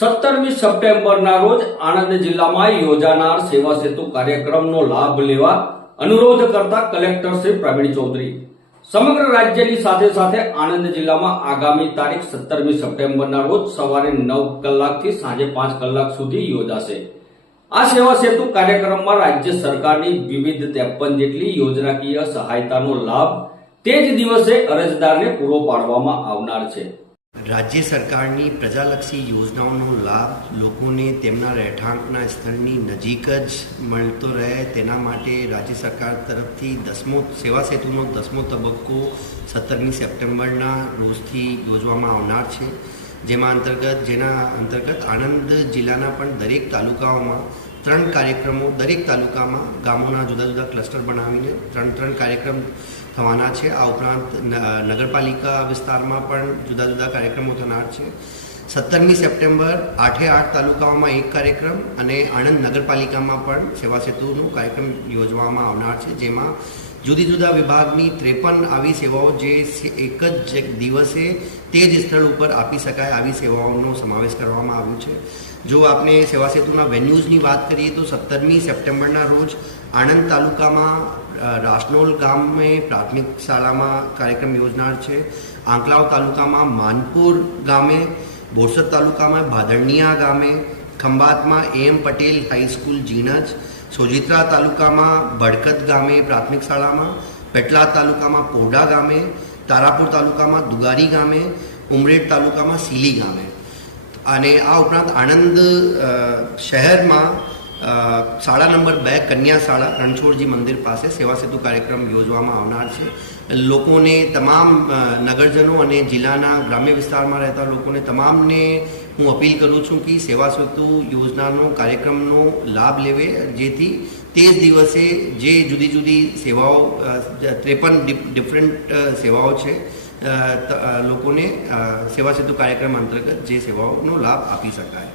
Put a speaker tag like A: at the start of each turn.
A: સત્તરમી સપ્ટેમ્બરના રોજ આણંદ જિલ્લામાં યોજાનાર સેવા સેતુ કાર્યક્રમનો લાભ લેવા અનુરોધ કરતા કલેક્ટર શ્રી પ્રવીણ ચૌધરી. સમગ્ર રાજ્યની સાથે સાથે આણંદ જિલ્લામાં આગામી તારીખ સત્તરમી સપ્ટેમ્બરના રોજ સવારે નવ કલાકથી સાંજે પાંચ કલાક સુધી યોજાશે. આ સેવા સેતુ કાર્યક્રમમાં રાજ્ય સરકારની વિવિધ ત્રેપન જેટલી યોજનાકીય સહાયતાનો લાભ તે જ દિવસે અરજદારને પૂરો પાડવામાં આવનાર છે.
B: રાજ્ય સરકારની પ્રજાલક્ષી યોજનાઓનો લાભ લોકોને તેમના રહેઠાંકના સ્થળની નજીક જ મળતો રહે. તેના માટે રાજ્ય સરકાર તરફથી દસમો સેવા સેતુનો દસમો તબક્કો સત્તરમી સપ્ટેમ્બરના રોજથી યોજવામાં આવનાર છે. જેમાં અંતર્ગત, જેના અંતર્ગત આણંદ જિલ્લાના પણ દરેક તાલુકાઓમાં ત્રણ કાર્યક્રમો દરેક તાલુકામાં ગામોના જુદા જુદા ક્લસ્ટર બનાવીને ત્રણ ત્રણ કાર્યક્રમ થવાના છે. આ ઉપરાંત નગરપાલિકા વિસ્તારમાં પણ જુદા જુદા કાર્યક્રમો થનાર છે. સત્તરમી સપ્ટેમ્બર આઠે આઠ તાલુકાઓમાં એક કાર્યક્રમ અને આણંદ નગરપાલિકામાં પણ સેવા સેતુનો કાર્યક્રમ યોજવામાં આવનાર છે, જેમાં જુદી જુદા વિભાગની ત્રેપન આવી સેવાઓ જે એક જ દિવસે તે જ સ્થળ ઉપર આપી શકાય આવી સેવાઓનો સમાવેશ કરવામાં આવ્યો છે. જો આપણે સેવા સેતુના વેન્યુઝની વાત કરીએ તો સત્તરમી સપ્ટેમ્બરના રોજ આણંદ તાલુકામાં રાસનોલ ગામે પ્રાથમિક શાળામાં કાર્યક્રમ યોજનાર છે. આંકલાવ તાલુકામાં માનપુર ગામે બોરસદ તાલુકામાં ભાદરણીયા ગામે ખંભાતમાં M Patel high school Jinaj Sojitra તાલુકામાં ભડકત ગામે પ્રાથમિક શાળામાં, પેટલા તાલુકામાં પોડા ગામે, તારાપુર તાલુકામાં દુગારી ગામે ઉમરેડ તાલુકામાં સીલી ગામે. અને આ ઉપરાંત આણંદ શહેરમાં શાળા નંબર બે, કન્યા શાળા, રણછોડજી મંદિર પાસે સેવા સેતુ કાર્યક્રમ યોજવામાં આવનાર છે. લોકોને તમામ નગરજનો અને જિલ્લાના ગ્રામ્ય વિસ્તારમાં રહેતા લોકોને તમામને હું અપીલ કરું છું કે સેવા સેતુ યોજનાનો કાર્યક્રમનો લાભ લેવે, જેથી તે જ દિવસે જે જુદી જુદી સેવાઓ ત્રેપન ડિફરન્ટ સેવાઓ છે લોકોને સેવા સેતુ કાર્યક્રમ અંતર્ગત જે સેવાઓનો લાભ આપી શકાય.